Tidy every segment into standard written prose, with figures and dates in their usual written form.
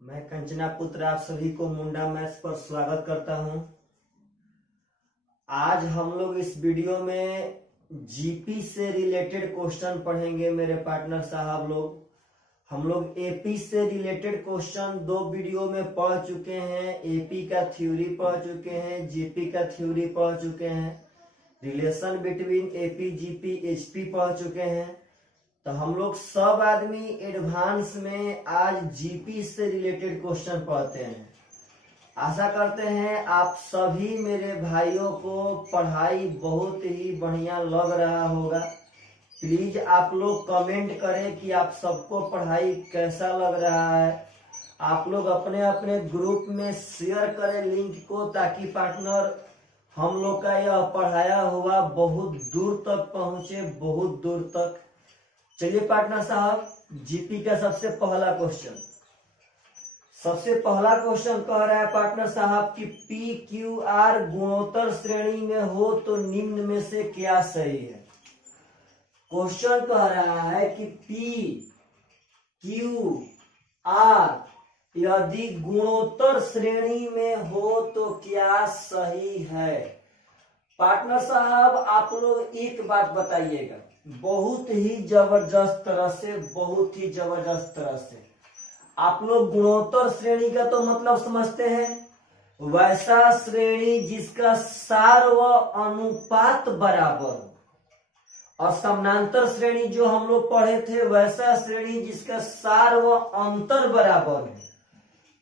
मैं कंचना पुत्र आप सभी को मुंडा मैथ्स पर स्वागत करता हूं। आज हम लोग इस वीडियो में जीपी से रिलेटेड क्वेश्चन पढ़ेंगे। मेरे पार्टनर साहब लोग हम लोग एपी से रिलेटेड क्वेश्चन 2 वीडियो में पढ़ चुके हैं। एपी का थ्योरी पढ़ चुके हैं, जीपी का थ्योरी पढ़ चुके हैं, relation between AP GP HP पढ़ चुके हैं। तो हम लोग सब आदमी एडवांस में आज जीपी से रिलेटेड क्वेश्चन पढ़ते हैं। आशा करते हैं आप सभी मेरे भाइयों को पढ़ाई बहुत ही बढ़िया लग रहा होगा। प्लीज आप लोग कमेंट करें कि आप सबको पढ़ाई कैसा लग रहा है। आप लोग अपने अपने ग्रुप में शेयर करें लिंक को, ताकि पार्टनर हम लोग का यह पढ़ाया हुआ बहुत दूर तक पहुंचे, बहुत दूर तक। चलिए पार्टनर साहब, जीपी का सबसे पहला क्वेश्चन कह रहा है पार्टनर साहब कि पी क्यू आर गुणोत्तर श्रेणी में हो तो निम्न में से क्या सही है। क्वेश्चन कह रहा है कि पी क्यू आर यदि गुणोत्तर श्रेणी में हो तो क्या सही है। पार्टनर साहब आप लोग एक बात बताइएगा, बहुत ही जबरदस्त तरह से आप लोग गुणोत्तर श्रेणी का तो मतलब समझते हैं, वैसा श्रेणी जिसका सार व अनुपात बराबर हो। और समानांतर श्रेणी जो हम लोग पढ़े थे, वैसा श्रेणी जिसका सार व अंतर बराबर है।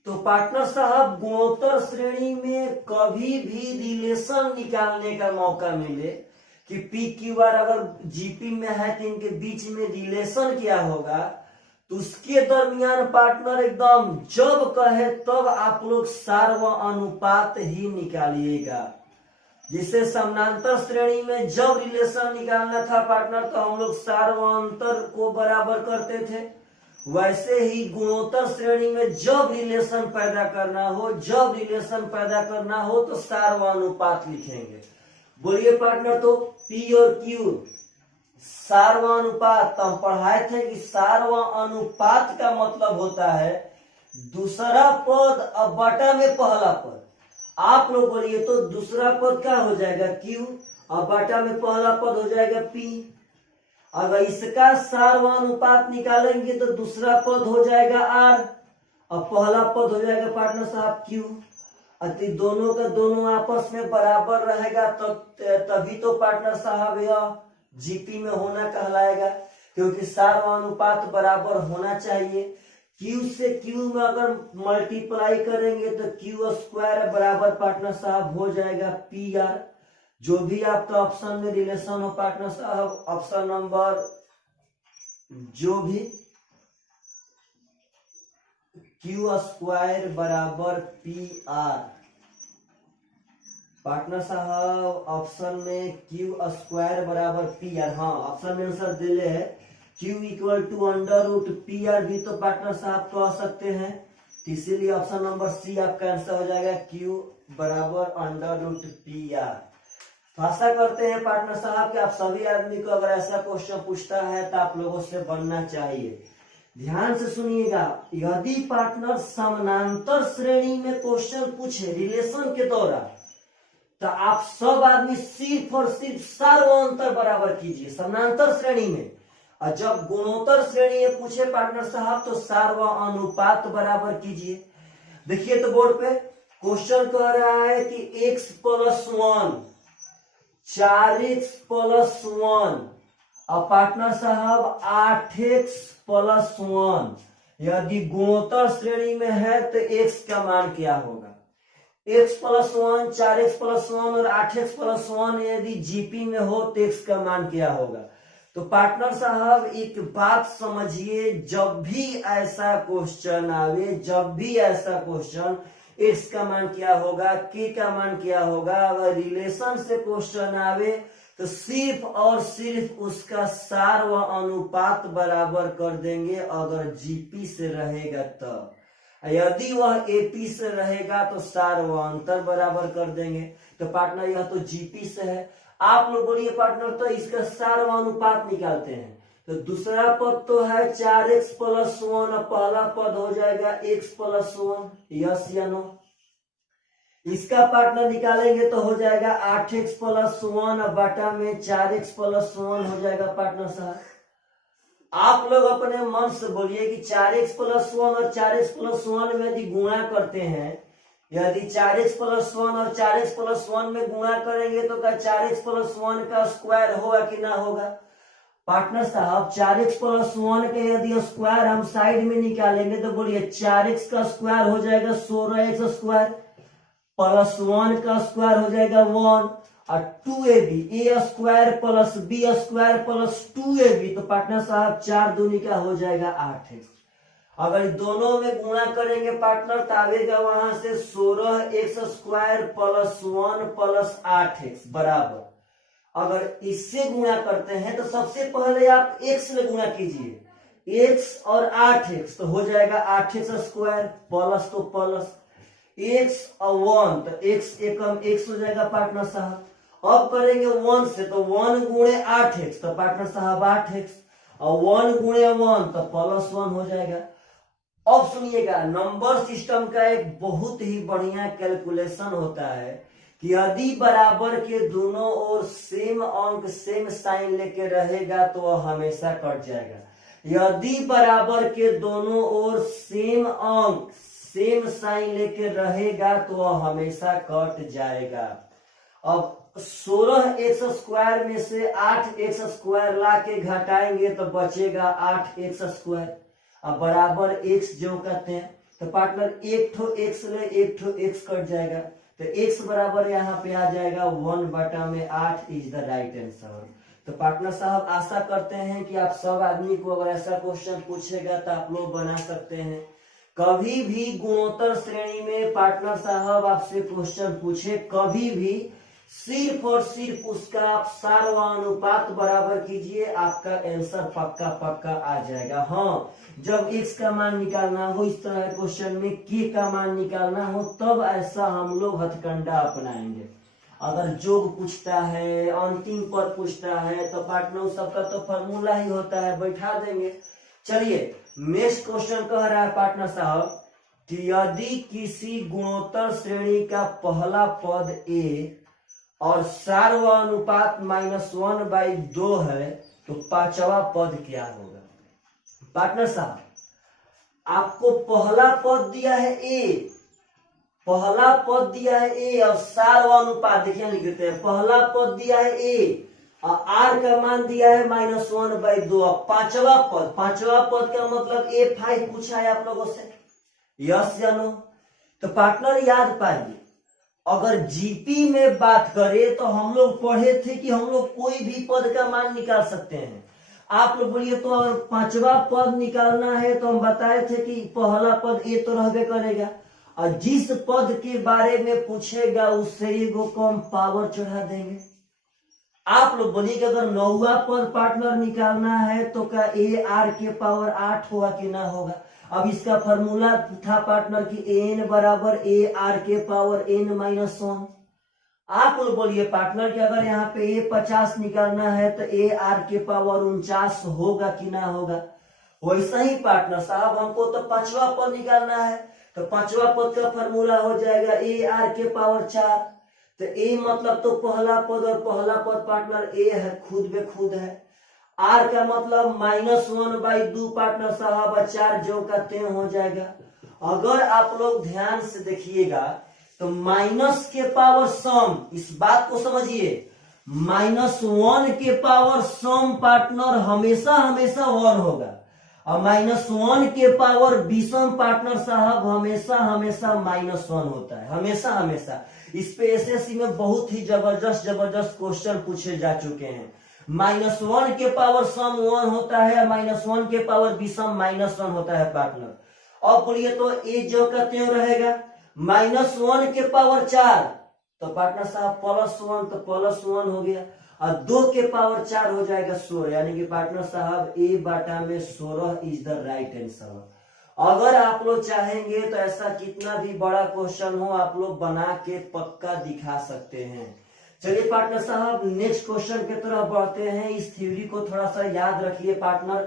तो पार्टनर साहब गुणोत्तर श्रेणी में कभी भी रिलेशन निकालने का मौका मिले कि पी क्यू आर अगर जीपी में है तो इनके बीच में रिलेशन क्या होगा, तो उसके दरमियान पार्टनर एकदम जब कहे तब आप लोग सार व अनुपात ही निकालिएगा। जिसे समानांतर श्रेणी में जब रिलेशन निकालना था पार्टनर, तो हम लोग सार व अंतर को बराबर करते थे। वैसे ही गुणोत्तर श्रेणी में जब रिलेशन पैदा करना हो तो सार व अनुपात लिखेंगे। बोलिए पार्टनर, तो पी और क्यू सार व अनुपात हम पढ़ाए थे कि सार व अनुपात का मतलब होता है दूसरा पद अब बटा में पहला पद। आप लोग बोलिए तो दूसरा पद क्या हो जाएगा, क्यू, और बटा में पहला पद हो जाएगा पी। अगर इसका सार व अनुपात निकालेंगे तो दूसरा पद हो जाएगा आर और पहला पद हो जाएगा पार्टनर साहब क्यू। अति दोनों का दोनों आपस में बराबर रहेगा तभी तो पार्टनर साहब यह जीपी में होना कहलाएगा, क्योंकि सार व अनुपात बराबर होना चाहिए। क्यू से क्यू में अगर मल्टीप्लाई करेंगे तो क्यू स्क्वायर बराबर पार्टनर साहब हो जाएगा पी आर। जो भी आपका ऑप्शन में रिलेशन हो पार्टनर साहब, ऑप्शन नंबर जो भी, क्यू स्क्वायर बराबर पी आर। पार्टनर साहब ऑप्शन में क्यू स्क्वायर बराबर पी आर, हाँ ऑप्शन में आंसर दिले है Q equal to under root P R भी तो पार्टनर साहब कह सकते हैं। इसीलिए ऑप्शन नंबर सी आपका आंसर हो जाएगा क्यू बराबर अंडर रूट पी आर। आशा करते हैं पार्टनर साहब कि आप सभी आदमी को अगर ऐसा क्वेश्चन पूछता है तो आप लोगों से बनना चाहिए। ध्यान से सुनिएगा, यदि पार्टनर समानांतर श्रेणी में क्वेश्चन पूछे रिलेशन के दौरान, तो आप सब आदमी सिर्फ और सिर्फ सार व अंतर बराबर कीजिए समानांतर श्रेणी में। और जब गुणोत्तर श्रेणी में पूछे पार्टनर साहब तो सार व अनुपात बराबर कीजिए। देखिए तो बोर्ड पे क्वेश्चन कह रहा है कि x + 1 4x + 1 और पार्टनर साहब 8x + 1 यदि गुणोत्तर श्रेणी में है तो x का मान क्या होगा। x + 1 4x + 1 और 8x + 1 यदि जीपी में हो तो x का मान क्या होगा। तो पार्टनर साहब एक बात समझिए, जब भी ऐसा क्वेश्चन आवे, x का मान क्या होगा, k का मान क्या होगा, अगर रिलेशन से क्वेश्चन आवे तो सिर्फ और सिर्फ उसका सार व अनुपात बराबर कर देंगे अगर जीपी से रहेगा तब। यदि वह एपी से रहेगा तो सार व अंतर बराबर कर देंगे। तो पार्टनर यह तो जीपी से है। आप लोग बोलिए पार्टनर, तो इसका सार व अनुपात निकालते हैं। तो दूसरा पद तो है 4x प्लस 1 और पहला पद हो जाएगा x प्लस 1। यस या नो? इसका पार्टनर निकालेंगे तो हो जाएगा 8x प्लस 1 और बटा में 4x प्लस 1 हो जाएगा पार्टनर साहब। आप लोग अपने मन से बोलिए कि 4x प्लस 1 और 4x प्लस 1 में यदि गुणा करते हैं, यदि 4x प्लस 1 और 4x प्लस 1 में गुणा करेंगे तो क्या 4x प्लस 1 का स्क्वायर होगा कि ना होगा? पार्टनर साहब 4x प्लस 1 के यदि स्क्वायर हम साइड में निकालेंगे तो बोलिए 4x का स्क्वायर हो जाएगा 16x स्क्वायर प्लस 1 का स्क्वायर हो जाएगा 1 और 2ab a square plus b square plus 2ab। तो पार्टनर साहब 4 दूनी का हो जाएगा 8x। अगर दोनों में गुणा करेंगे पार्टनर तो आएगा वहां से 16x square plus 1 plus 8x बराबर। अगर इससे गुणा करते हैं तो सबसे पहले आप x में गुणा कीजिए, x और 8x तो हो जाएगा 8x स्क्वायर प्लस तो प्लस x और 1 तो x एकम x हो जाएगा पार्टनर साहब। अब करेंगे 1 से तो 1 गुणे 8x तो पार्टनर साहब 8x और 1 गुणे 1 तो प्लस 1 हो जाएगा। अब सुनिएगा, नंबर सिस्टम का एक बहुत ही बढ़िया कैलकुलेशन होता है कि यदि बराबर के दोनों ओर सेम अंक सेम साइन लेके रहेगा तो वह हमेशा कट जाएगा। यदि बराबर के दोनों ओर सेम अंक सेम साइन लेके रहेगा तो वह हमेशा कट जाएगा। अब 16x स्क्वायर में से 8x स्क्वायर ला के घटाएंगे तो बचेगा 8x स्क्वायर अब बराबर x जो कहते हैं। तो पार्टनर एक ठो x ले एक ठो x कट जाएगा तो x बराबर यहाँ पे आ जाएगा 1 बटा में 8 इज द राइट आंसर। तो पार्टनर साहब आशा करते हैं कि आप सब आदमी को अगर ऐसा क्वेश्चन पूछेगा तो आप लोग बना सकते हैं। कभी भी गुणोत्तर श्रेणी में पार्टनर साहब आपसे क्वेश्चन पूछे, कभी भी सिर्फ और सिर्फ उसका आप सार्वनुपात बराबर कीजिए, आपका आंसर पक्का पक्का आ जाएगा। हाँ, जब x का मान निकालना हो, इस तरह क्वेश्चन में k का मान निकालना हो, तब ऐसा हम लोग हथकंडा अपनाएंगे। अगर जोग पूछता है, अंतिम पद पूछता है तो पार्टनर सबका तो फॉर्मूला ही होता है, बैठा देंगे। चलिए नेक्स्ट क्वेश्चन कह रहा है पार्टनर साहब कि यदि किसी गुणोत्तर श्रेणी का पहला पद a और सार्वनुपात -1/2 है तो पांचवा पद क्या होगा? पार्टनर साहब आपको पहला पद दिया है a, पहला पद दिया है a और सार्वनुपात देखिए लिखते हैं, पहला पद दिया है a और r का मान दिया है -1/2। पांचवा पद का मतलब a5 पूछा है आप लोगों से, यस या नो? तो पार्टनर याद पाइए, अगर जीपी में बात करें तो हम लोग पढ़े थे कि हम लोग कोई भी पद का मान निकाल सकते हैं। आप लोग बोलिए तो अगर पांचवा पद निकालना है तो हम बताए थे कि पहला पद ए तो रहबे करेगा और जिस पद के बारे में पूछेगा उससे एगो कम पावर चढ़ा देंगे। आप लोग बोलिए कि अगर 9वां पद पार्टनर निकालना है तो क्या ए आर के पावर 8 होगा कि ना होगा? अब इसका फॉर्मूला था पार्टनर की एन बराबर ए आर के पावर n-1। आप लोग बोलिए पार्टनर कि अगर यहाँ पे ए 50 निकालना है तो ए आर के पावर 49 होगा कि ना होगा? वैसा ही पार्टनर साहब हमको तो पांचवा पद निकालना है तो पांचवा पद का फॉर्मूला हो जाएगा ए आर के पावर 4। तो ए मतलब तो पहला पद और पहला पद पार्टनर ए है, खुद बे खुद है। आर का मतलब -1/2 पार्टनर साहब 4 जो का 3 हो जाएगा। अगर आप लोग ध्यान से देखिएगा तो माइनस के पावर सम, इस बात को समझिए, -1 के पावर सम पार्टनर हमेशा हमेशा 1 होगा और -1 के पावर विषम पार्टनर साहब हमेशा हमेशा -1 होता है, हमेशा हमेशा। इस पे एसएससी में बहुत ही जबरदस्त क्वेश्चन पूछे जा चुके हैं। -1 के पावर सम 1 होता है, -1 के पावर विषम -1 होता है पार्टनर। अब बोलिए तो ए जो का त्यों रहेगा, -1 के पावर 4 तो पार्टनर साहब +1 तो +1 हो गया और 2 के पावर 4 हो जाएगा 16, यानी कि पार्टनर साहब ए बटा में 16 इज द राइट आंसर। अगर आप लोग चाहेंगे तो ऐसा कितना भी बड़ा क्वेश्चन हो आप लोग बना के पक्का दिखा सकते हैं। चलिए पार्टनर साहब नेक्स्ट क्वेश्चन की तरफ बढ़ते हैं। इस थ्योरी को थोड़ा सा याद रखिए पार्टनर।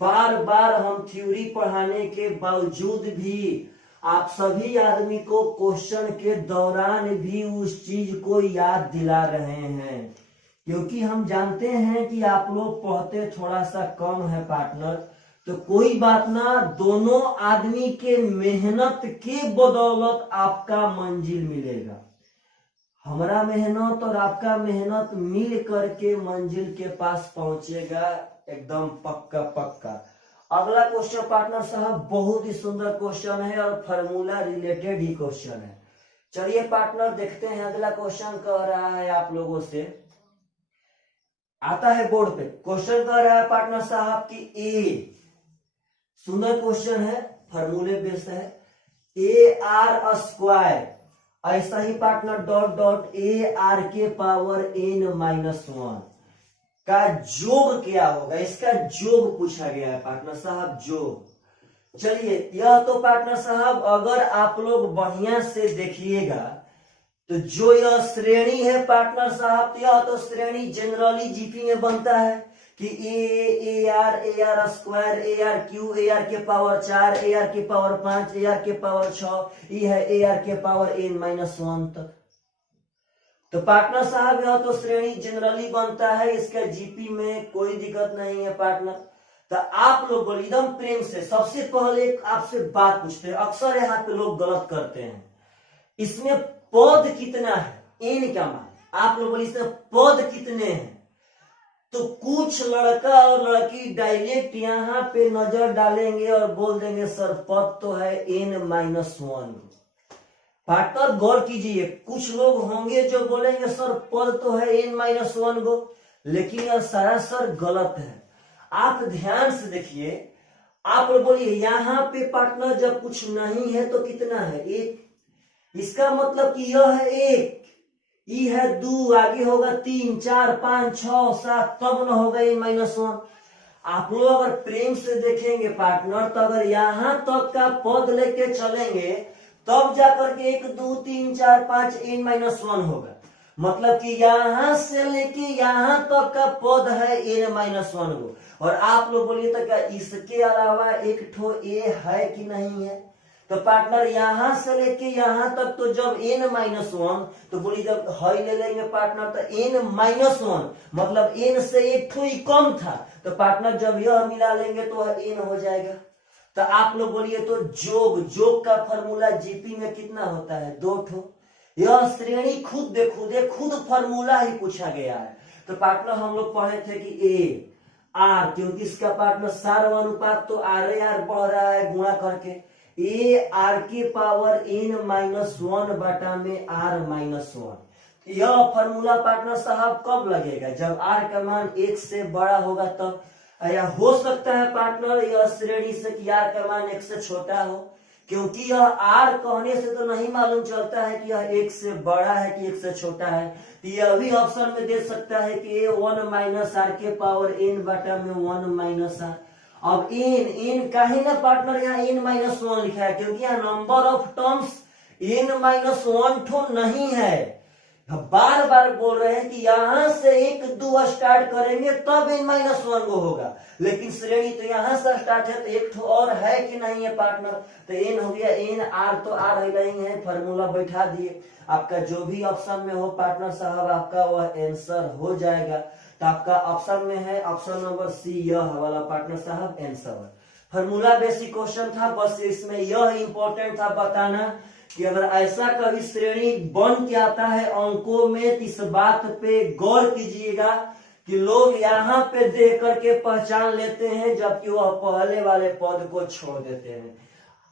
बार बार हम थ्योरी पढ़ाने के बावजूद भी आप सभी आदमी को क्वेश्चन के दौरान भी उस चीज को याद दिला रहे हैं, क्योंकि हम जानते हैं कि आप लोग पढ़ते थोड़ा सा कम है पार्टनर। तो कोई बात ना, दोनों आदमी के मेहनत के बदौलत आपका मंजिल मिलेगा। हमारा मेहनत और आपका मेहनत मिल करके मंजिल के पास पहुंचेगा, एकदम पक्का पक्का। अगला क्वेश्चन पार्टनर साहब बहुत ही सुंदर क्वेश्चन है और फार्मूला रिलेटेड ही क्वेश्चन है। चलिए पार्टनर देखते हैं अगला क्वेश्चन कह रहा है आप लोगों से, आता है बोर्ड पे। क्वेश्चन कह रहा है पार्टनर साहब की ए, सुंदर क्वेश्चन है, फार्मूले बेस्ड है। ए आर स्क्वायर, ऐसा ही partner dot dot A R के पावर n -1 का योग क्या होगा, इसका योग पूछा गया है पार्टनर साहब, योग। चलिए यह तो पार्टनर साहब अगर आप लोग बढ़िया से देखिएगा तो जो यह श्रेणी है पार्टनर साहब, यह तो श्रेणी जनरली जीपी में बनता है कि ए R square, A R Q, A R के पावर 4, ए आर के पावर 5, ए आर के पावर 6, ये है ए आर के पावर n -1 तक। तो पार्टनर साहब यह तो श्रेणी जनरली बनता है, इसका जीपी में कोई दिक्कत नहीं है पार्टनर। तो आप लोग बोलिए एकदम प्रेम से, सबसे पहले आपसे बात पूछते हैं, अक्सर यहाँ पे लोग गलत करते हैं। इसमें पद कितना है, n का मान, आप लोग बोलिए इसमें पद कितने हैं। तो कुछ लड़का और लड़की डायरेक्ट यहाँ पे नजर डालेंगे और बोल देंगे सर पद तो है n -1। पार्टनर गौर कीजिए, कुछ लोग होंगे जो बोलेंगे सर पद तो है n -1 गो, लेकिन यह सरासर गलत है। आप ध्यान से देखिए, आप लोग बोलिए यहाँ पे पार्टनर जब कुछ नहीं है तो कितना है, 1। इसका मतलब कि यह है 1, ई है 2, आगे होगा 3, 4, 5, 6, 7, तब न होगा n -1। आप लोग अगर प्रेम से देखेंगे पार्टनर, तो अगर यहाँ तक का पद लेके चलेंगे तब जाकर के 1, 2, 3, 4, 5 n -1 होगा। मतलब कि यहाँ से लेके यहाँ तक का पद है n -1 गो। और आप लोग बोलिए तो क्या इसके अलावा एक ठो a है कि नहीं है। तो पार्टनर यहाँ से लेके यहाँ तक तो जब n -1, तो बोलिए जब है ले लेंगे पार्टनर तो n -1 मतलब n से एक ठो ही कम था, तो पार्टनर जब यह मिला लेंगे तो n हो जाएगा। तो आप लोग बोलिए तो जोग का फॉर्मूला जीपी में कितना होता है, 2 ठो। यह श्रेणी खुद फॉर्मूला ही पूछा गया है। तो पार्टनर हम लोग पढ़े थे कि ए आर, क्योंकि इसका पार्टनर सार अनुपात तो आर बढ़ रहा है गुणा करके, ए आर के पावर n -1 बटा में r -1। यह फॉर्मूला पार्टनर साहब कब लगेगा, जब r का मान 1 से बड़ा होगा तब। या हो सकता है पार्टनर यह श्रेणी से कि r का मान 1 से छोटा हो, क्योंकि यह r कहने से तो नहीं मालूम चलता है कि यह 1 से बड़ा है कि 1 से छोटा है। तो यह भी ऑप्शन में दे सकता है कि a 1 - r के पावर n बटा में 1 - r। अब n काहे ना पार्टनर यहाँ n -1 लिखा है, क्योंकि यहाँ नंबर ऑफ टर्म्स n -1 ठो नहीं है। बार बार बोल रहे हैं कि यहाँ से 1, 2 स्टार्ट करेंगे तब n -1 गो होगा, लेकिन श्रेणी तो यहाँ से स्टार्ट है तो एक ठो और है कि नहीं है पार्टनर। तो n हो गया n, r तो r नहीं है, फॉर्मूला बैठा दिए। आपका जो भी ऑप्शन में हो पार्टनर साहब आपका वह आंसर हो जाएगा। तो आपका ऑप्शन में है ऑप्शन नंबर सी, यह वाला पार्टनर साहब आंसर। फॉर्मूला बेसिक क्वेश्चन था, बस इसमें यह इंपॉर्टेंट था बताना कि अगर ऐसा कभी श्रेणी बन के आता है अंकों में, तो इस बात पे गौर कीजिएगा कि लोग यहाँ पे देख करके पहचान लेते हैं जबकि वह पहले वाले पद को छोड़ देते हैं।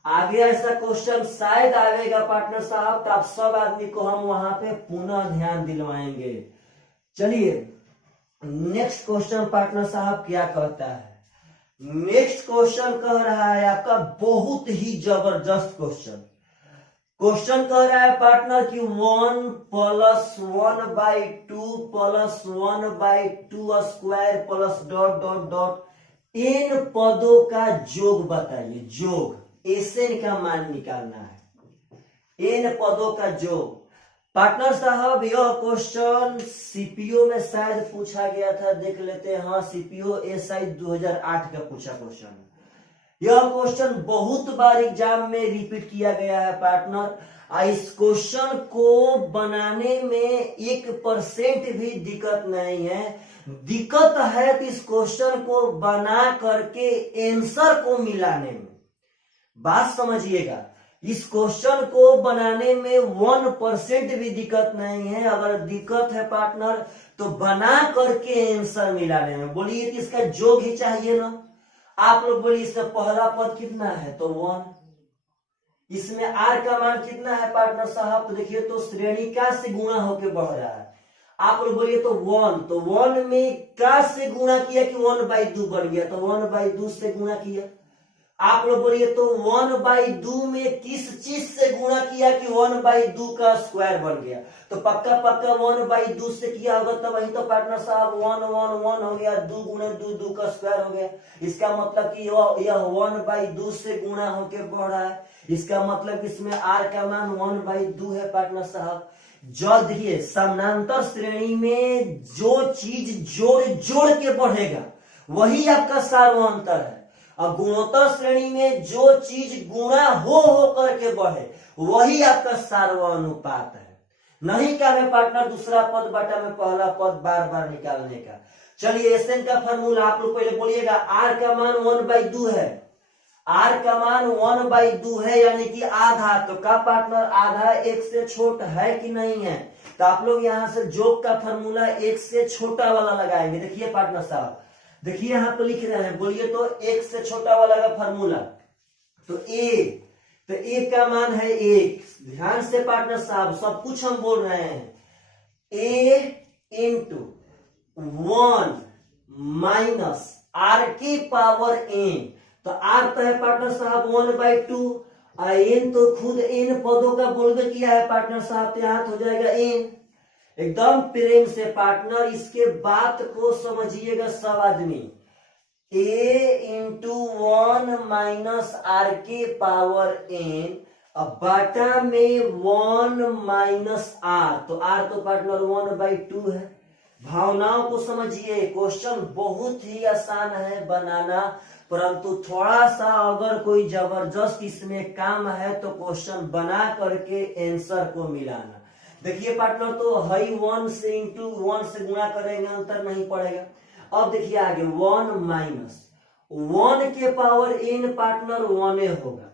आगे ऐसा क्वेश्चन शायद आएगा पार्टनर साहब, तो आप सब आदमी को हम वहां पे पुनः ध्यान दिलवाएंगे। चलिए नेक्स्ट क्वेश्चन पार्टनर साहब क्या कहता है। नेक्स्ट क्वेश्चन कह रहा है आपका बहुत ही जबरदस्त क्वेश्चन कह रहा है पार्टनर कि 1 + 1/2 + 1/2 square plus dot dot dot in पदों का योग बताइए। योग एन का मान निकालना है, इन पदों का योग। पार्टनर साहब यह क्वेश्चन सीपीओ में शायद पूछा गया था, देख लेते हैं। हाँ, सीपीओ एसआई 2008 का पूछा क्वेश्चन है। यह क्वेश्चन बहुत बार एग्जाम में रिपीट किया गया है पार्टनर। इस क्वेश्चन को बनाने में 1% भी दिक्कत नहीं है। दिक्कत है तो इस क्वेश्चन को बना करके आंसर को मिलाने में। बात समझिएगा, इस क्वेश्चन को बनाने में 1% भी दिक्कत नहीं है। अगर दिक्कत है पार्टनर तो बना करके आंसर मिलाने में। बोलिए कि इसका जोग ही चाहिए ना। आप लोग बोलिए इसका पहला पद कितना है तो 1, इसमें आर का मान कितना है पार्टनर साहब, तो देखिए तो श्रेणी का से गुणा होके बढ़ रहा है। आप लोग बोलिए तो 1, तो 1 में का से गुणा किया कि 1/2 बन गया, तो 1/2 से गुणा किया। आप लोग बोलिए तो 1/2 में किस चीज से गुणा किया कि 1/2 का स्क्वायर बन गया, तो पक्का 1/2 से किया होगा, तब वही तो पार्टनर साहब 1 1 1 हो गया, 2 गुणे 2 2 का स्क्वायर हो गया। इसका मतलब कि यह 1/2 से गुणा होके बढ़ रहा है। इसका मतलब इसमें आर का मान 1/2 है पार्टनर साहब। जो देखिए समानांतर श्रेणी में जो चीज जोड़ जोड़ के बढ़ेगा वही आपका सार्वंतर है, और गुणोत्तर श्रेणी में जो चीज गुणा हो करके बढ़े वही आपका सार्वनुपात है। नहीं क्या है पार्टनर दूसरा पद बटा में पहला पद बार बार निकालने का। चलिए एसएन का फॉर्मूला आप लोग पहले बोलिएगा। आर का मान 1/2 है, आर का मान 1/2 है यानी कि आधा। तो का पार्टनर आधा 1 से छोटा है कि नहीं है, तो आप लोग यहां से जोग का फॉर्मूला 1 से छोटा वाला लगाएंगे। देखिए पार्टनर साहब, देखिए यहां पर लिख रहे हैं, बोलिए तो 1 से छोटा वाला का फॉर्मूला तो ए का मान है 1। ध्यान से पार्टनर साहब सब कुछ हम बोल रहे हैं। ए इंटू 1 माइनस आर की पावर एन, तो आर तो है पार्टनर साहब 1/2, एन तो खुद एन पदों का बोलवे किया है पार्टनर साहब, तो यहां हो जाएगा एन। एकदम प्रेम से पार्टनर इसके बात को समझिएगा सब आदमी। ए इंटू 1 माइनस आर के पावर एन, अब बाटा में 1 माइनस आर, तो आर तो पार्टनर 1/2 है। भावनाओं को समझिए, क्वेश्चन बहुत ही आसान है बनाना, परंतु थोड़ा सा अगर कोई जबरदस्त इसमें काम है तो क्वेश्चन बना करके आंसर को मिलाना। देखिए पार्टनर तो हाई 1 से इंटू 1 से गुणा करेंगे अंतर नहीं पड़ेगा। अब देखिए आगे 1 माइनस 1 के पावर एन पार्टनर 1 होगा।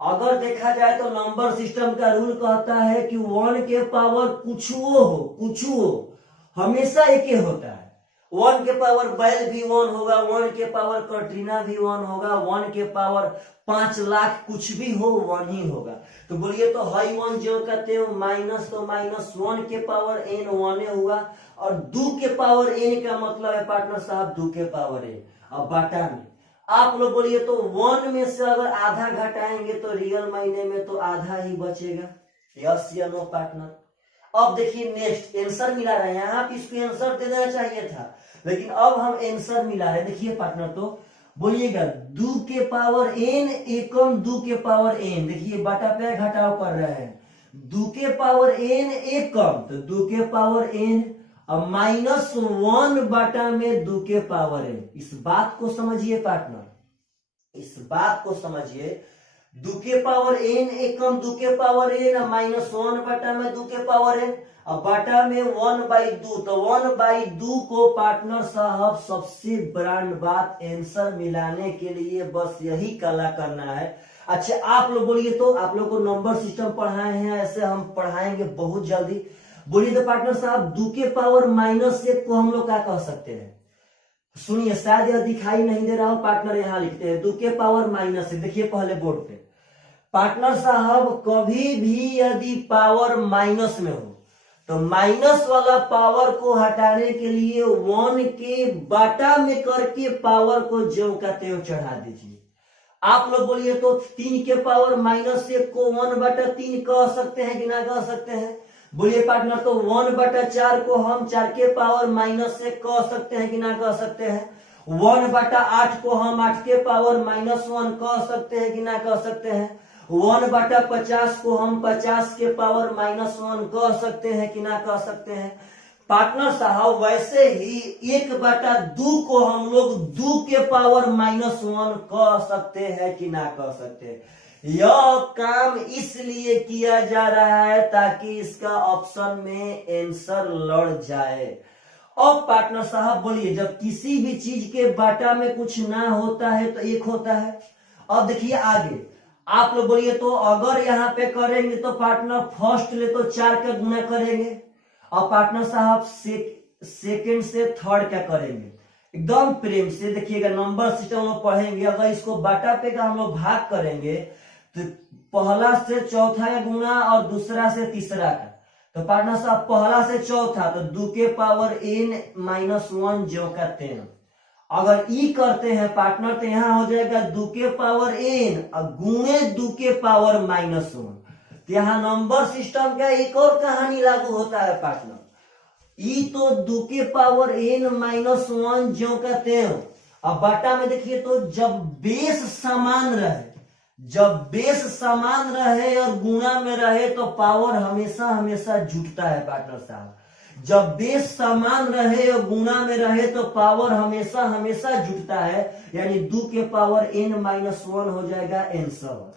अगर देखा जाए तो नंबर सिस्टम का रूल कहता है कि 1 के पावर कुछ हो हमेशा एक ही होता है। 1 के पावर बैल भी 1 होगा, 1 के पावर कटरीना भी 1 होगा, 1 के पावर 5 लाख कुछ भी हो 1 ही होगा। तो बोलिए तो हाई 1 जो कहते हो माइनस, तो माइनस 1 के पावर एन 1 हुआ, और 2 के पावर एन का मतलब है पार्टनर साहब 2 के पावर एन। अब बाटा में आप लोग बोलिए तो 1 में से अगर आधा घटाएंगे तो रियल मायने में तो आधा ही बचेगा। यस या नो पार्टनर। अब देखिए नेक्स्ट आंसर मिला रहे हैं, यहाँ पे इसको आंसर दे देना चाहिए था, लेकिन अब हम आंसर मिला रहे हैं। देखिए पार्टनर तो बोलिएगा 2 के पावर एन एकम 2 के पावर एन, देखिए बाटा पे घटाव कर रहे हैं। 2 के पावर एन एकम तो 2 के पावर एन, अब माइनस 1 बाटा में 2 के पावर एन। इस बात को समझिए पार्टनर, इस बात को समझिए। 2 के पावर एन एकम 2 के पावर एन, माइनस 1 बाटा में 2 के पावर एन, अब बाटा में 1/2, तो 1/2 को पार्टनर साहब सबसे ब्रांड बात आंसर मिलाने के लिए बस यही कला करना है। अच्छा आप लोग बोलिए तो, आप लोग को नंबर सिस्टम पढ़ाए हैं, ऐसे हम पढ़ाएंगे बहुत जल्दी। बोलिए तो पार्टनर साहब 2 के पावर -1 को हम लोग क्या कह सकते हैं, सुनिए शायद यह दिखाई नहीं दे रहा हो पार्टनर, यहां लिखते हैं 2 के पावर -1। देखिए पहले बोर्ड पे पार्टनर साहब कभी भी यदि पावर माइनस में हो तो माइनस वाला पावर को हटाने के लिए 1 के बाटा में करके पावर को ज्यों का त्यों चढ़ा दीजिए। आप लोग बोलिए तो 3 के पावर -1 को 1/3 कह सकते हैं कि ना कह सकते हैं। बोलिए पार्टनर तो 1/4 को हम 4 के पावर -1 कह सकते हैं कि ना कह सकते हैं। 1/8 को हम 8 के पावर -1 कह सकते हैं कि ना कह सकते हैं। 1/50 को हम 50 के पावर -1 कह सकते हैं कि ना कह सकते हैं पार्टनर साहब। वैसे ही 1/2 को हम लोग 2 के पावर -1 कह सकते हैं कि ना कह सकते हैं। यह काम इसलिए किया जा रहा है ताकि इसका ऑप्शन में आंसर लड़ जाए। अब पार्टनर साहब बोलिए, जब किसी भी चीज के बाटा में कुछ ना होता है तो एक होता है। अब देखिए आगे आप लोग बोलिए, तो अगर यहाँ पे करेंगे तो पार्टनर फर्स्ट ले तो 4 का गुना करेंगे और पार्टनर साहब सेकंड से थर्ड क्या करेंगे। एकदम प्रेम से देखिएगा, नंबर सिस्टम हम लोग पढ़ेंगे। अगर इसको बाटा पे का हम लोग भाग करेंगे तो पहला से चौथा का गुना और दूसरा से तीसरा का, तो पार्टनर साहब पहला से चौथा तो 2 के पावर n-1 जो का 10। अगर ई करते हैं पार्टनर तो यहां हो जाएगा 2 के पावर n और गुणे 2 के पावर -1। तो यहाँ नंबर सिस्टम का एक और कहानी लागू होता है पार्टनर। ई तो 2 के पावर n-1 जो का 10। अब बाटा में देखिए, तो जब बेस समान रहे और गुणा में रहे तो पावर हमेशा हमेशा जुटता है पार्टनर साहब। जब बेस समान रहे और गुणा में रहे तो पावर हमेशा हमेशा जुटता है, यानी 2 के पावर n-1 हो जाएगा आंसर।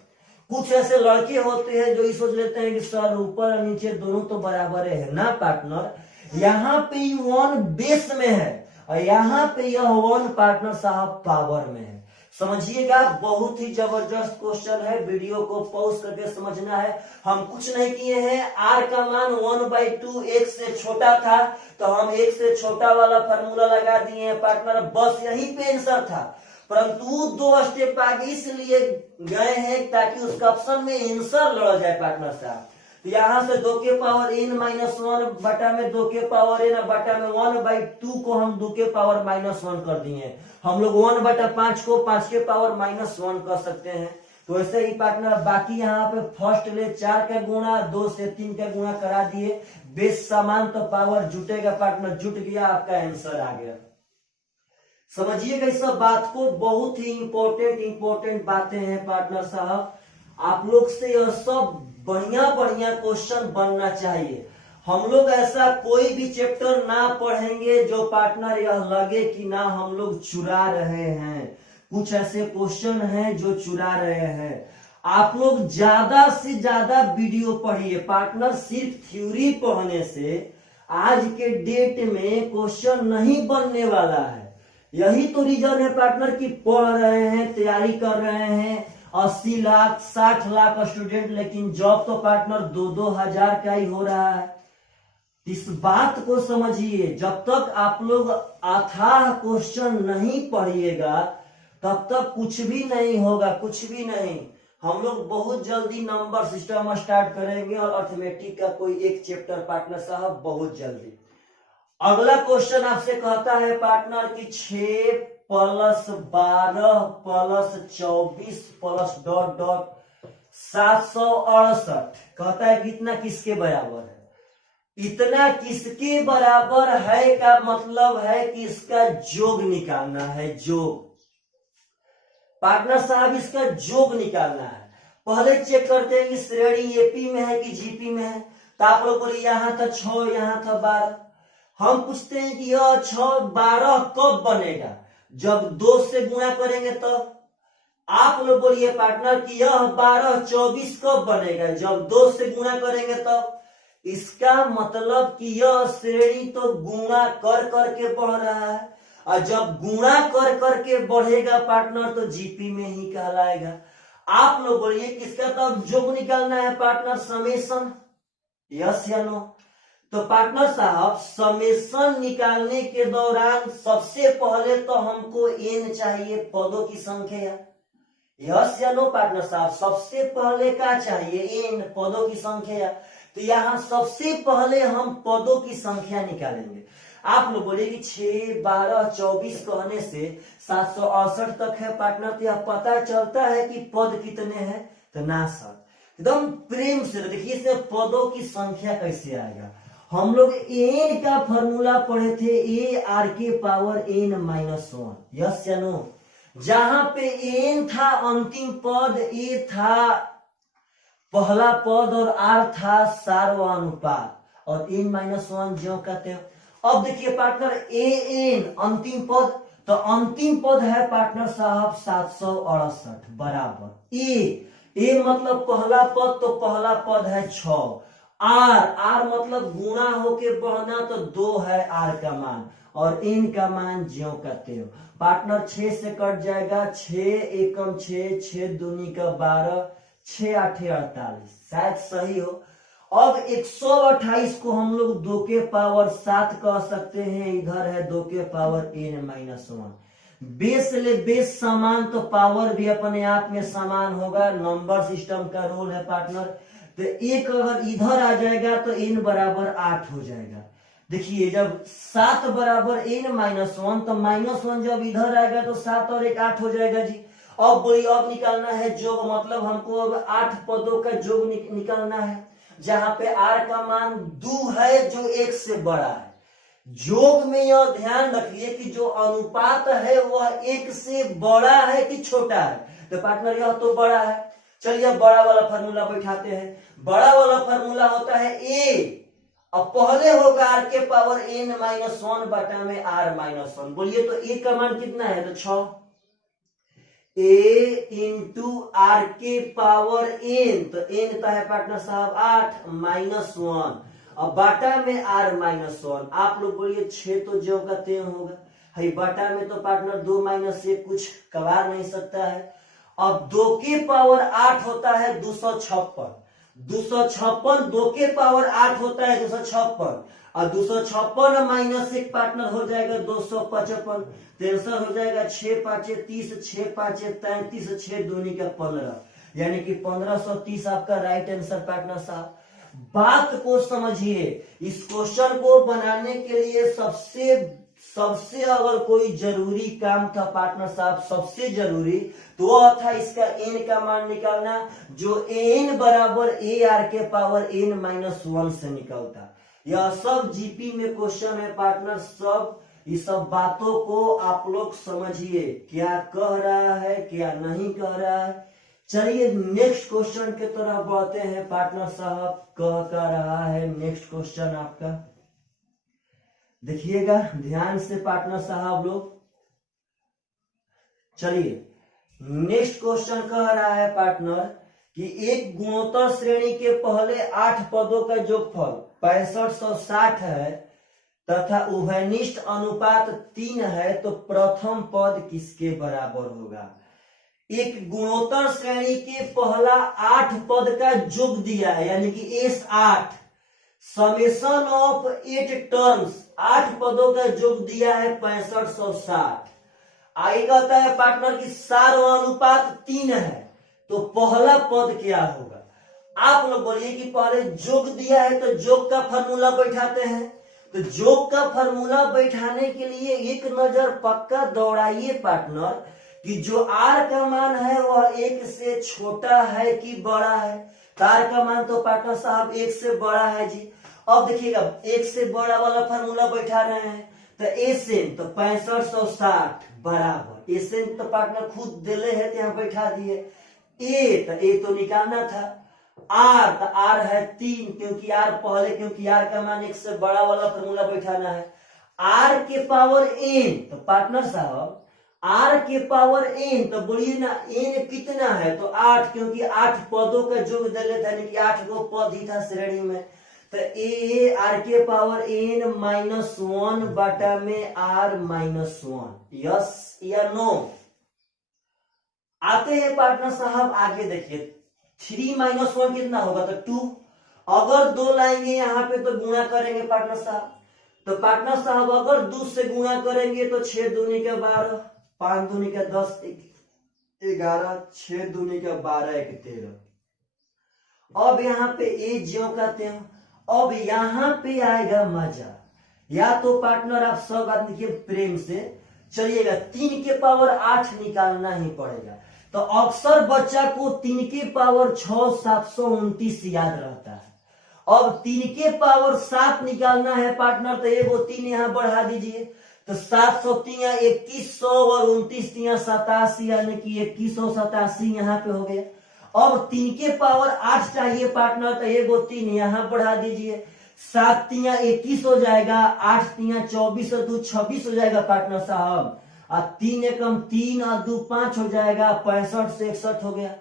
कुछ ऐसे लड़के होते हैं जो ये सोच लेते हैं कि सर ऊपर और नीचे दोनों तो बराबर है ना पार्टनर। यहाँ पे 1 बेस में है और यहाँ पे यह 1 पार्टनर साहब पावर में है। समझिएगा, बहुत ही जबरदस्त क्वेश्चन है। वीडियो को पॉज करके समझना है। हम कुछ नहीं किए हैं, आर का मान 1/2 1 से छोटा था तो हम 1 से छोटा वाला फार्मूला लगा दिए हैं पार्टनर, बस यहीं पे आंसर था। परंतु 2 स्टेप आगे इसलिए गए हैं ताकि उसका ऑप्शन में आंसर लड़ जाए पार्टनर साहब। तो यहां से 2 के पावर n-1 बटा में 2 के पावर n बटा में 1/2 को हम 2 के पावर -1 कर दिए। हम लोग 1/5 को 5 के पावर -1 कर सकते हैं। तो ऐसे ही पार्टनर बाकी यहाँ पे फर्स्ट ले 4 का गुणा 2 से 3 का गुणा करा दिए। बेस समान तो पावर जुटेगा पार्टनर, जुट गया, आपका आंसर आ गया। समझिएगा इस सब बात को, बहुत ही इंपॉर्टेंट बातें हैं पार्टनर साहब। आप लोग से यह सब बढ़िया क्वेश्चन बनना चाहिए। हम लोग ऐसा कोई भी चैप्टर ना पढ़ेंगे जो पार्टनर यह लगे कि ना हम लोग चुरा रहे हैं। कुछ ऐसे क्वेश्चन हैं जो चुरा रहे हैं। आप लोग ज्यादा से ज्यादा वीडियो पढ़िए पार्टनर। सिर्फ थ्योरी पढ़ने से आज के डेट में क्वेश्चन नहीं बनने वाला है। यही तो रीजन है पार्टनर कि पढ़ रहे हैं, तैयारी कर रहे हैं 80 लाख 60 लाख स्टूडेंट, लेकिन जॉब तो पार्टनर 2-2 हजार का ही हो रहा है। इस बात को समझिए, जब तक आप लोग अथाह क्वेश्चन नहीं पढ़िएगा तब तक कुछ भी नहीं होगा, कुछ भी नहीं। हम लोग बहुत जल्दी नंबर सिस्टम स्टार्ट करेंगे और अर्थमेटिक का कोई एक चैप्टर पार्टनर साहब बहुत जल्दी। अगला क्वेश्चन आपसे कहता है पार्टनर कि 6 + 12 + 24 + ... 768 कहता है कितना किसके बराबर है। इतना किसके बराबर है का मतलब है कि इसका जोग निकालना है। जोग पार्टनर साहब, इसका जोग निकालना है। पहले चेक करते हैं कि श्रेणी एपी में है कि जीपी में है। तो आप लोग बोले यहाँ था 6 यहाँ था 12। हम पूछते हैं कि यह 6 12 कब बनेगा, जब 2 से गुणा करेंगे तब। आप लोग बोलिए पार्टनर कि यह 12 24 कब बनेगा, जब 2 से गुणा करेंगे तब। इसका मतलब कि यह श्रेणी तो गुणा कर करके बढ़ रहा है और जब गुणा कर करके बढ़ेगा पार्टनर तो जीपी में ही कहलाएगा। आप लोग बोलिए किसका तब जोग निकालना है पार्टनर, समेशन, यस या नो। तो पार्टनर साहब समेशन निकालने के दौरान सबसे पहले तो हमको n चाहिए, पदों की संख्या, यस या नो पार्टनर साहब। सबसे पहले क्या चाहिए, n, पदों की संख्या। तो यहाँ सबसे पहले हम पदों की संख्या निकालेंगे। आप लोग बोले कि 6 12 24 कहने से 768 तक है पार्टनर। तो यह पता चलता है कि पद कितने हैं, तो ना सर एकदम प्रेम से देखिए इसमें पदों की संख्या कैसे आएगा। हम लोग n का फॉर्मूला पढ़े थे, a r के पावर n-1, यस या नो। जहां पे n था अंतिम पद, a था पहला पद और आर था सार्वनुपात और n माइनस वन जो कहते हो। अब देखिए पार्टनर ए एन अंतिम पद, तो अंतिम पद है पार्टनर साहब 768 बराबर ए मतलब पहला पद, तो पहला पद है 6, आर मतलब गुणा होके बढ़ना, तो 2 है आर का मान और इन का मान ज्यो कहते हो पार्टनर 6 से कट जाएगा, 6 एकम 6, 6 दूनी का 12, 6 आठे 48, शायद सही हो। अब 128 को हम लोग 2 के पावर 7 कह सकते हैं, इधर है 2 के पावर n माइनस 1। बेस ले बेस समान तो पावर भी अपने आप में समान होगा, नंबर सिस्टम का रूल है पार्टनर। तो एक अगर इधर आ जाएगा तो n बराबर 8 हो जाएगा। देखिए जब 7 बराबर n माइनस 1, तो माइनस 1 जब इधर आएगा तो 7 और 1 8 हो जाएगा जी। अब बोलिए अब निकालना है जोग, मतलब हमको अब 8 पदों का जोग निकालना है, जहां पे r का मान 2 है जो 1 से बड़ा है। जोग में यह ध्यान रखिए कि जो अनुपात है वह 1 से बड़ा है कि छोटा है, तो पार्टनर यह तो बड़ा है। चलिए बड़ा वाला फार्मूला बैठाते हैं। बड़ा वाला फार्मूला होता है a, अब पहले होगा r के पावर n माइनस 1 बटा में r माइनस 1। बोलिए तो a का मान कितना है, तो 6 a इंटू आर के पावर n, तो n का है पार्टनर साहब 8 माइनस 1, अब बाटा में r माइनस 1। आप लोग बोलिए 6 तो जो का त्यों होगा, है बाटा में तो पार्टनर 2 माइनस 1 कुछ कबार नहीं सकता है। अब 2 के पावर 8 होता है 256, 256 2 के पावर 8 होता है 256, और 256 माइनस 1 पार्टनर हो जाएगा 255, 63 हो जाएगा, 6 5 30, 6 5 33, 6 दूनी का 15, यानी कि 1530 आपका राइट आंसर पार्टनर साहब। बात को समझिए, इस क्वेश्चन को बनाने के लिए सबसे अगर कोई जरूरी काम था पार्टनर साहब, सबसे जरूरी तो वह था इसका n का मान निकालना, जो n बराबर a r के पावर n माइनस 1 से निकलता। यह सब जीपी में क्वेश्चन है पार्टनर, सब इस सब बातों को आप लोग समझिए, क्या कह रहा है क्या नहीं कह रहा है। चलिए नेक्स्ट क्वेश्चन के तरफ बढ़ते हैं पार्टनर साहब। कह क्या रहा है नेक्स्ट क्वेश्चन आपका, देखिएगा ध्यान से पार्टनर साहब लोग। चलिए नेक्स्ट क्वेश्चन कह रहा है पार्टनर कि एक गुणोत्तर श्रेणी के पहले 8 पदों का जोगफल 6560 है तथा उभयनिष्ठ अनुपात 3 है, तो प्रथम पद किसके बराबर होगा। एक गुणोत्तर श्रेणी के पहला 8 पद का जोग दिया है, यानी कि S8 समेशन ऑफ 8 टर्म्स, 8 पदों का जोग दिया है 6560। आगे कहता है पार्टनर की सार्वनुपात 3 है, तो पहला पद क्या होगा। आप लोग बोलिए कि पहले जोग दिया है तो जोग का फार्मूला बैठाते हैं, तो जोग का फार्मूला बैठाने के लिए एक नजर पक्का दौड़ाइए पार्टनर कि जो r का मान है वह 1 से छोटा है कि बड़ा है। r का मान तो पार्टनर साहब 1 से बड़ा है जी। अब देखिएगा 1 से बड़ा वाला फार्मूला बैठा रहे हैं, तो एसएन तो 6560 बराबर, एसएन तो पार्टनर खुद दिले है तो यहाँ बैठा दिए। ए तो निकालना था, आर तो आर है 3, क्योंकि आर पहले, क्योंकि आर का मान 1 से बड़ा वाला फार्मूला बैठाना है। आर के पावर एन, तो पार्टनर साहब आर के पावर एन, तो बोलिए ना एन कितना है, तो 8, क्योंकि 8 पदों का जोग दे लेता है, 8 गो पद ही था श्रेणी में, तो ए आर के पावर एन माइनस 1 बटा में आर माइनस 1। यस या नो। आते हैं पार्टनर साहब आगे, देखिए 3 माइनस 1 कितना होगा, तो 2। अगर 2 लाएंगे यहाँ पे तो गुणा करेंगे पार्टनर साहब, तो पार्टनर साहब अगर 2 से गुणा करेंगे तो 6 दूनी का 12, 5 दूनी का 10, 11, 6 दूनी का 12, 1 13। अब यहाँ पे ए ज्यो कहते हैं। अब यहाँ पे आएगा मजा, या तो पार्टनर आप सब बात लिखिए प्रेम से चलिएगा, 3 के पावर 8 निकालना ही पड़ेगा। तो अक्सर बच्चा को 3 के पावर 6 729 याद रहता है। अब 3 के पावर 7 निकालना है पार्टनर, तो एगो 3 यहाँ बढ़ा दीजिए, तो 700 2100 और 29 87, यानी कि 2187 यहाँ पे हो गया। अब 3 के पावर 8 चाहिए पार्टनर, तो ये 3 यहाँ बढ़ा दीजिए, 7 तिया 21 हो जाएगा, 8 तिया 24 और 2 26 हो जाएगा पार्टनर साहब, और 3 एकम 3 और 2 5 हो जाएगा, 65 से 61 हो गया।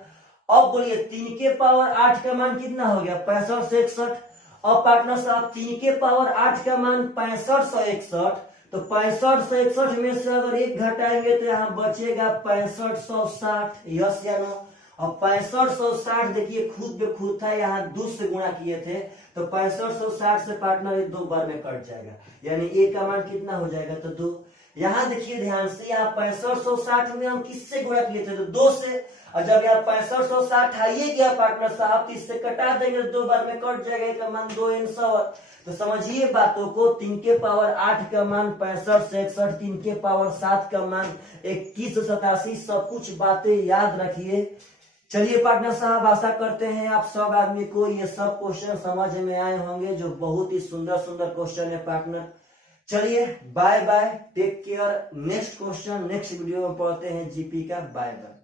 अब बोलिए 3 के पावर 8 का मान कितना हो गया, 65 से 61। अब पार्टनर साहब 3 के पावर 8 का मान 65 से 61, तो 65 से 61 में से अगर 1 घटाएंगे तो यहाँ बचेगा 6560, यस या नो। अब 6560 देखिए खुद पे खुद था, यहाँ 2 से गुणा किए थे, तो 6560 से पार्टनर 2 बार में कट जाएगा, यानी ए का मान कितना हो जाएगा, तो 2। यहाँ देखिए ध्यान से, यहाँ 6560 में हम किससे गुणा किए थे, तो 2 से, और जब यहाँ 6560 आइए गया पार्टनर साहब, तो इससे कटा देंगे तो 2 बार में कट जाएगा, का मान 2 100। तो समझिए बातों को, 3 के पावर 8 का मान 65 से 61, 3 के पावर 7 का मान 21 से 87, सब कुछ बातें याद रखिए। चलिए पार्टनर साहब, आशा करते हैं आप सब आदमी को ये सब क्वेश्चन समझ में आए होंगे, जो बहुत ही सुंदर सुंदर क्वेश्चन है पार्टनर। चलिए bye bye, take care, next question next video में पढ़ते हैं जीपी का। Bye bye.